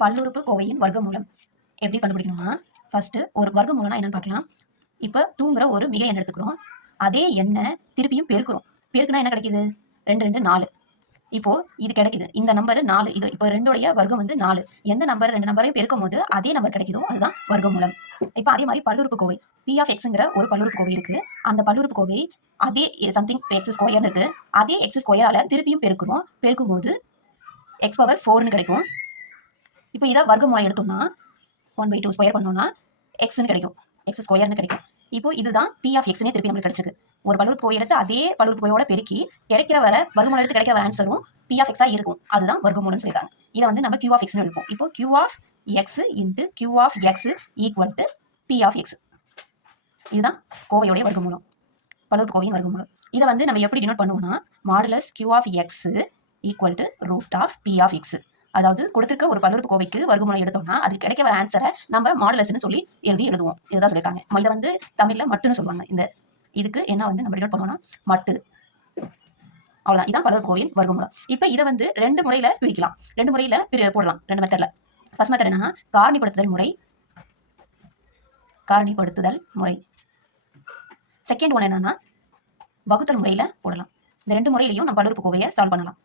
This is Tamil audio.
பல்லுறுப்புக்கோவையின் வர்க்கமூலம் எப்படி கண்டுபிடிக்கணும்னா, ஃபர்ஸ்ட் ஒரு வர்க்கமூலம்னா என்னன்னு பார்க்கலாம். இப்போ 2ங்கிற ஒரு மிகை எண் எடுத்துக்கிறோம். அதே எண்ணை திருப்பியும் பெருக்கிறோம். பெருக்குனா என்ன கிடைக்குது? 2 2 4. இப்போ இது கிடைக்குது. இந்த நம்பர் 4. இது இப்போ 2உடைய வர்க்கம் வந்து 4. எந்த நம்பர் 2 நம்பரையும் பெருக்கும் போது அதே நம்பர் கிடைக்குதோ அதுதான் வர்க்கமூலம். இப்போ அதே மாதிரி பல்லுறுப்புக்கோவை p(x)ங்கிற ஒரு பல்லுறுப்புக்கோவை இருக்கு. அந்த பல்லுறுப்புக்கோவை அதே சம்திங் x2 இருக்கு. அதே x2ஆல திருப்பியும் பெருக்கிறோம். பெருக்கும்போது x⁴ கிடைக்கும். இப்போ இதை வர்க்கமூலம் எடுத்தோம்னா 1/2 ஸ்கொயர் பண்ணோம்னா எக்ஸ்ன்னு கிடைக்கும். x2 கிடைக்கும். இப்போ இதுதான் p(x)னே திருப்பி நம்மளுக்கு கிடைச்சிருக்கு. ஒரு பல்லுறுப்புக்கோவை எடுத்து அதே பல்லுறுப்புக்கோவையோட பெருக்கி கிடைக்கிற வர வர்க்கமூலம் எடுத்து கிடைக்கிற ஆன்சரும் p(x) இருக்கும். அதுதான் வர்க்கமூலம்னு சொல்லியிருக்காங்க. இதை வந்து நம்ம q(x)னு எடுப்போம். இப்போ q(x) × q(x) = p(x). இதுதான் கோவையோடைய வர்க்கமூலம், பல்லுறுப்புக்கோவையின் வர்க்கமூலம். இதை வந்து நம்ம எப்படி டினோட் பண்ணுவோம்னா மாடுலஸ் q(x) √ p(x). அதாவது கொடுத்திருக்க ஒரு பல்லுறுப்புக்கோவைக்கு வர்க்கமூலம் எடுத்தோம்னா அது கிடைக்க வர ஆன்சரை நம்ம மாடுலஸ்னு சொல்லி எழுதுவோம். இதுதான் சொல்லியிருக்காங்க. இதை வந்து தமிழ்ல மட்டுன்னு சொல்லுவாங்க. இந்த இதுக்கு என்ன வந்து நம்ம டினோட் பண்ணுவோம்னா மட்டு. அவ்வளவுதான். இதான் பல்லுறுப்புக்கோவையின் வர்க்கமூலம். இப்போ இதை வந்து 2 முறையில பிரிக்கலாம். 2 முறையில போடலாம். 2 மெத்தட்ல. ஃபர்ஸ்ட் மெத்தட் என்னன்னா காரணிப்படுத்துதல் முறை. செகண்ட் ஒன் என்னன்னா வகுத்தல் முறையில போடலாம். இந்த 2 முறையிலையும் நம்ம பல்லுறுப்புக்கோவையை சால்வ் பண்ணலாம்.